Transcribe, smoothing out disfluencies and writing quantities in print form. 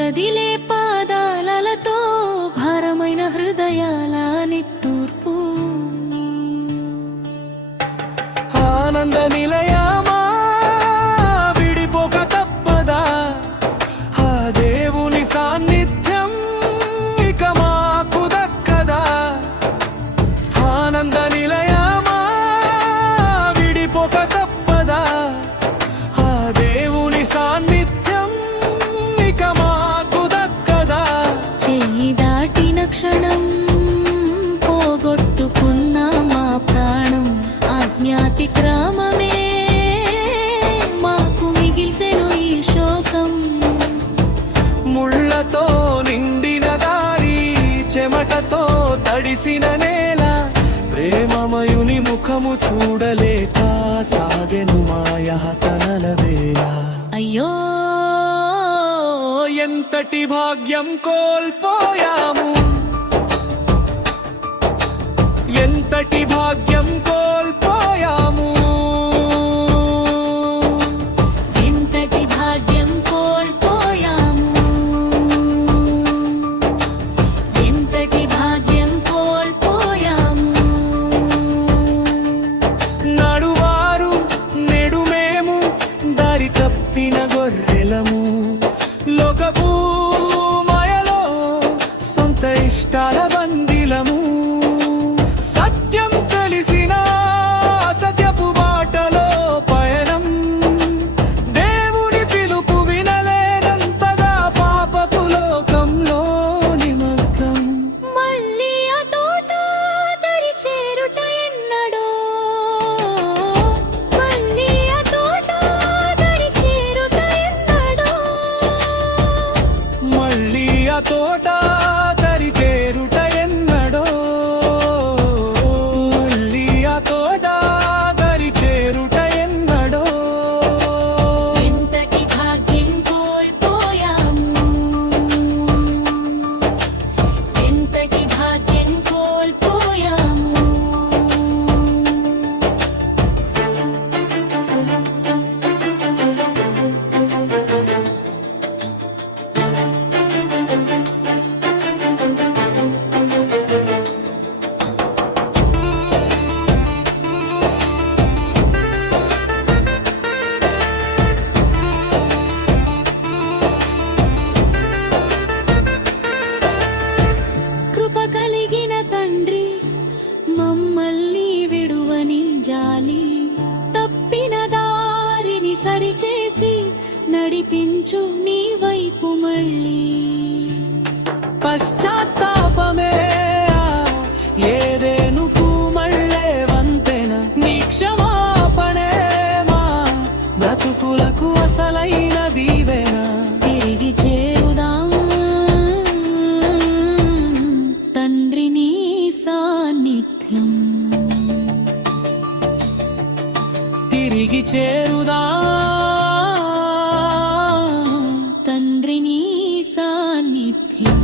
కదిలే పాదాలతో భారమైన హృదయాల నిట్టూర్పు ఆనంద నిలయమా విడిపోక తప్పదా ఆ దేవుని సాన్నిధ్యం ఇక మాకు దక్కదా ఆనంద నిలయమా విడిపోక తప్పదా ఆ దేవుని సాన్నిధ్యం ఇక మాకు దక్కదా చెయ్యి దాటిన క్షణం పోగొట్టుకున్న మా ప్రాణం అజ్ఞాతిక్రమమే మాకు మిగిల్చెను ఈ శోకం ముళ్ళతో నిండిన దారి చెమటతో తడిసిన నేల ప్రేమమయుని ముఖము చూడలేక సాగెను మాయాతనల వేళ అయ్యో ఎంతటి భాగ్యం కోల్పోయాము ఎంతటి భాగ్యం కోల్పోయాము ఎంతటి భాగ్యం కోల్పోయాము ఎంతటి భాగ్యం కోల్పోయాము నడువారు నెడుమేము దారి తప్పిన గొర్రెలము లోకపు మాయలో సొంత ఇష్టాల బందిలము సత్యం తెలిసిన సత్యపు బాటలో పయనం దేవుని పిలుపు వినలేనంతగా పాపపు లోకంలో నిమగ్నం మళ్ళీ ఆ తోట దరి చేరుట ఎన్నడో మళ్ళీ ఆ తోట దరి చేరుట ఎన్నడో మళ్ళీ ఆ తోట దరి చేరుట ఎన్నడో మళ్ళీ ఆ తోట దరి చేరుట ఎన్నడో ఎంతటి భాగ్యం కోల్పోయాము ఎంతటి భాగ్యం కోల్పోయాము కృప కలిగిన తండ్రి మమ్మల్ని విడువని జాలి తప్పిన దారిని సరిచేసి నడిపించు నీ వైపు మళ్ళీ పశ్చాత్తాపమే ఏదేనుకు మళ్ళే వంతెన నీ క్షమాపణే మా బ్రతుకులకు అసలైన దీవెన తిరిగి చేరుదాం తండ్రి నీ సాన్నిధ్యం తిరిగి చేరుదా తండ్రి నీ సాన్నిధ్యం